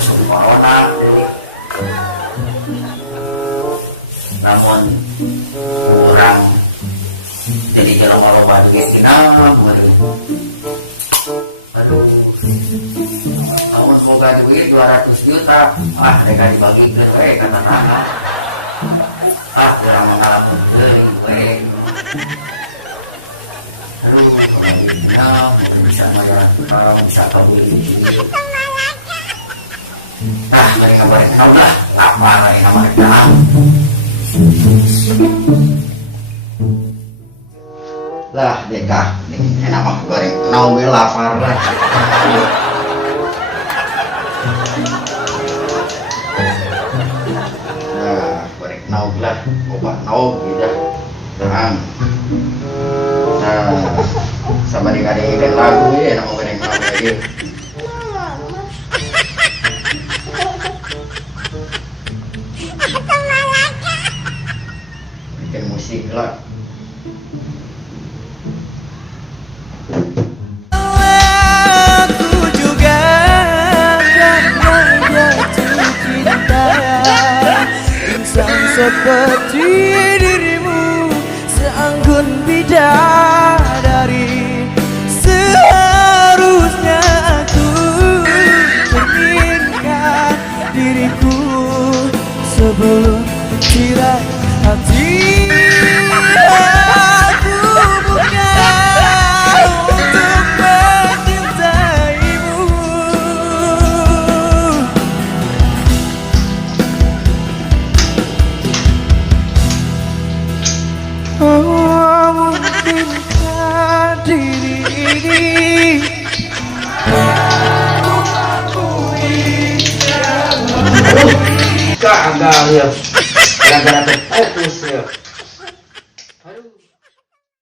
musuh corona namun kurang jadi jalan loba duit tina kemarin aduh namun semoga duit 200 juta mereka dibagikan kata nana kurang mengalami geuning aduh kemarinnya bisa bayar bisa kabur mereka balik tahu dah apa mereka lah deka nih enak mah goreng naung lapar lah goreng naung lah obat naung gitu nah sama dengan ikan lagu ya enak goreng naung lagi bikin musik lah. Aku juga pernah jatuh cinta insan seperti dirimu seanggun bidadari seharusnya aku cerminkan diriku sebelum tirai hati aku bukan untuk mencintaimu oh mungkinkah diri ini Kagak ya, gara-gara terputus ya.